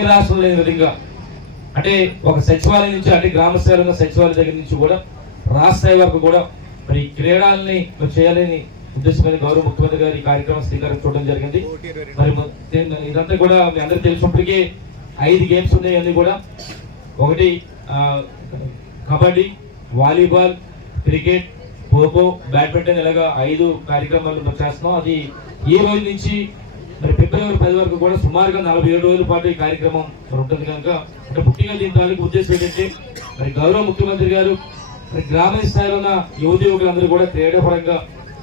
ఏ రాష్ట్రం లేని విధంగా. అంటే ఒక సచివాలయం నుంచి అంటే గ్రామ స్థాయిలో సచివాలయం దగ్గర నుంచి కూడా రాష్ట్ర స్థాయి వరకు కూడా మరి క్రీడల్ని చేయాలని ఉద్దేశమైన గౌరవ ముఖ్యమంత్రి గారి ఈ కార్యక్రమం శ్రీకారం చూడడం జరిగింది. మరి ఇదంతా కూడా మీ అందరికీ తెలిసినప్పటికీ ఐదు గేమ్స్ ఉన్నాయి అన్ని కూడా. ఒకటి kabaddi volleyball cricket kho kho badminton ఇలాగా ఐదు కార్యక్రమాలు చేస్తున్నాం. అది ఈ రోజు నుంచి మరి ఫిబ్రవరి పది వరకు కూడా సుమారుగా నలభై ఏడు రోజుల పాటు ఈ కార్యక్రమం ఉంటుంది కనుక అంటే ముఖ్యంగా దీని తాలూకు ఉద్దేశం ఏంటంటే మరి గౌరవ ముఖ్యమంత్రి గారు మరి గ్రామీణ స్థాయిలో ఉన్న యువత యువకులందరూ కూడా క్రీడాపరంగా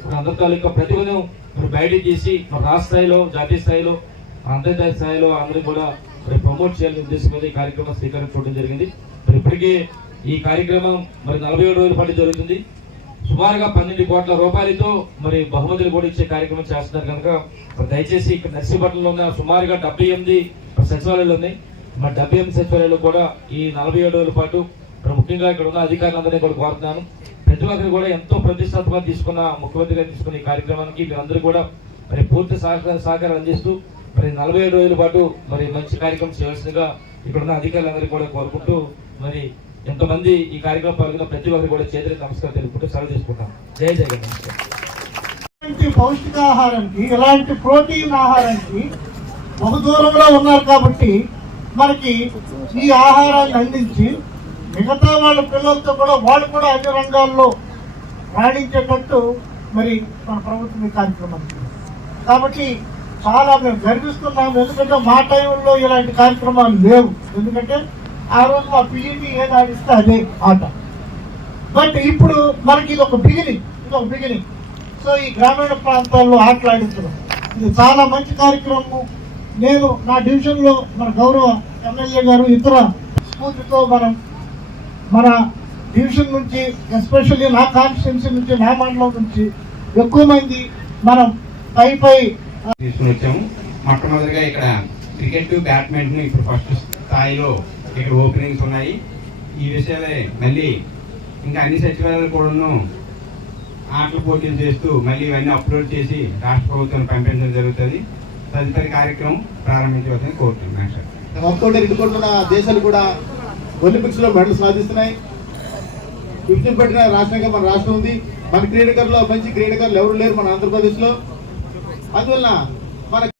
మరి అందరి తాలూకా ప్రతిభను మరి బయటికి తీసి మరి రాష్ట్ర స్థాయిలో జాతీయ స్థాయిలో అంతర్జాతీయ స్థాయిలో అందరూ కూడా మరి ప్రమోట్ చేయాలనే ఉద్దేశం మీద ఈ కార్యక్రమం స్వీకారం చూడడం జరిగింది. మరి ఇప్పటికే ఈ కార్యక్రమం మరి నలభై ఏడు రోజుల పాటు జరుగుతుంది. సుమారుగా పన్నెండు కోట్ల రూపాయలతో మరి బహుమతులు కూడా ఇచ్చే కార్యక్రమం చేస్తున్నారు కనుక మరి దయచేసి ఇక్కడ నర్సీపట్నంలో ఉన్న సుమారుగా డెబ్బై ఎనిమిది సచివాలయాలు ఉన్నాయి మరి డెబ్బై ఎనిమిది సచివాలయాలు కూడా ఈ నలభై ఏడు రోజుల పాటు మరి ముఖ్యంగా ఇక్కడ ఉన్న అధికారులందరినీ కూడా కోరుతున్నాను. ప్రతి ఒక్కరు కూడా ఎంతో ప్రతిష్టాత్మకంగా తీసుకున్న ముఖ్యమంత్రి గారు తీసుకున్న ఈ కార్యక్రమానికి మీరందరూ కూడా మరి పూర్తి సహకార సహకారం అందిస్తూ మరి నలభై ఏడు రోజుల పాటు మరి మంచి కార్యక్రమం చేయవలసిందిగా ఇక్కడ ఉన్న అధికారులందరూ కూడా కోరుకుంటూ మరి ఎంతమంది ఈ కార్యక్రమం పాల్గొన్న ప్రతి ఒక్కరు కూడా చేతులకు నమస్కారం తెలుపుకుంటూ సెలవు తీసుకుంటాం. జై జగన్. ఇలాంటి పౌష్టికాహారానికి ఇలాంటి ప్రోటీన్ ఆహారానికి బహు దూరంలో ఉన్నారు కాబట్టి మనకి ఈ ఆహారాన్ని అందించి మిగతా వాళ్ళ పిల్లలతో కూడా వాళ్ళు కూడా అన్ని రంగాల్లో రాణించేటట్టు మరి మన ప్రభుత్వం ఈ కార్యక్రమం కాబట్టి చాలా మేము గర్విస్తున్నాము. ఎందుకంటే మా టైంలో ఇలాంటి కార్యక్రమాలు లేవు. ఎందుకంటే ఆ రోజు మా పిఈటి ఏది ఆడిస్తే అదే ఆట. బట్ ఇప్పుడు మనకి ఇది ఒక బిగినింగ్ ఇది ఒక బిగినింగ్ సో ఈ గ్రామీణ ప్రాంతాల్లో ఆటలాడించడం ఇది చాలా మంచి కార్యక్రమము. నేను నా డివిజన్లో మన గౌరవ ఎమ్మెల్యే గారు ఇతర స్ఫూర్తితో మనం మన డివిజన్ నుంచి ఎస్పెషల్లీ నా కాన్స్టిట్యున్సీ నుంచి నా మండలం నుంచి ఎక్కువ మంది మనం పై పై తీసుకుని వచ్చాము మొట్టమొదటిగా ఇక్కడ క్రికెట్ బ్యాడ్మింటన్ ఇప్పుడు ఫస్ట్ స్థాయిలో ఇక్కడ ఓపెనింగ్స్ ఉన్నాయి. ఈ విషయాలే. మళ్ళీ ఇంకా అన్ని సచివాలయాలు కూడాను ఆటల పోటీలు చేస్తూ మళ్ళీ ఇవన్నీ అప్లోడ్ చేసి రాష్ట్ర ప్రభుత్వం పంపించడం జరుగుతుంది. తదుపరి కార్యక్రమం ప్రారంభించవచ్చని కోరుతున్నాను సార్. ఒక్కోటి రెండు దేశాలు కూడా ఒలింపిక్స్లో మెడల్ సాధిస్తున్నాయి. విభజన పట్టిన రాష్ట్రంగా మన రాష్ట్రం ఉంది. మన క్రీడాకారులు మంచి క్రీడాకారులు ఎవరు లేరు మన ఆంధ్రప్రదేశ్లో అందువలన మన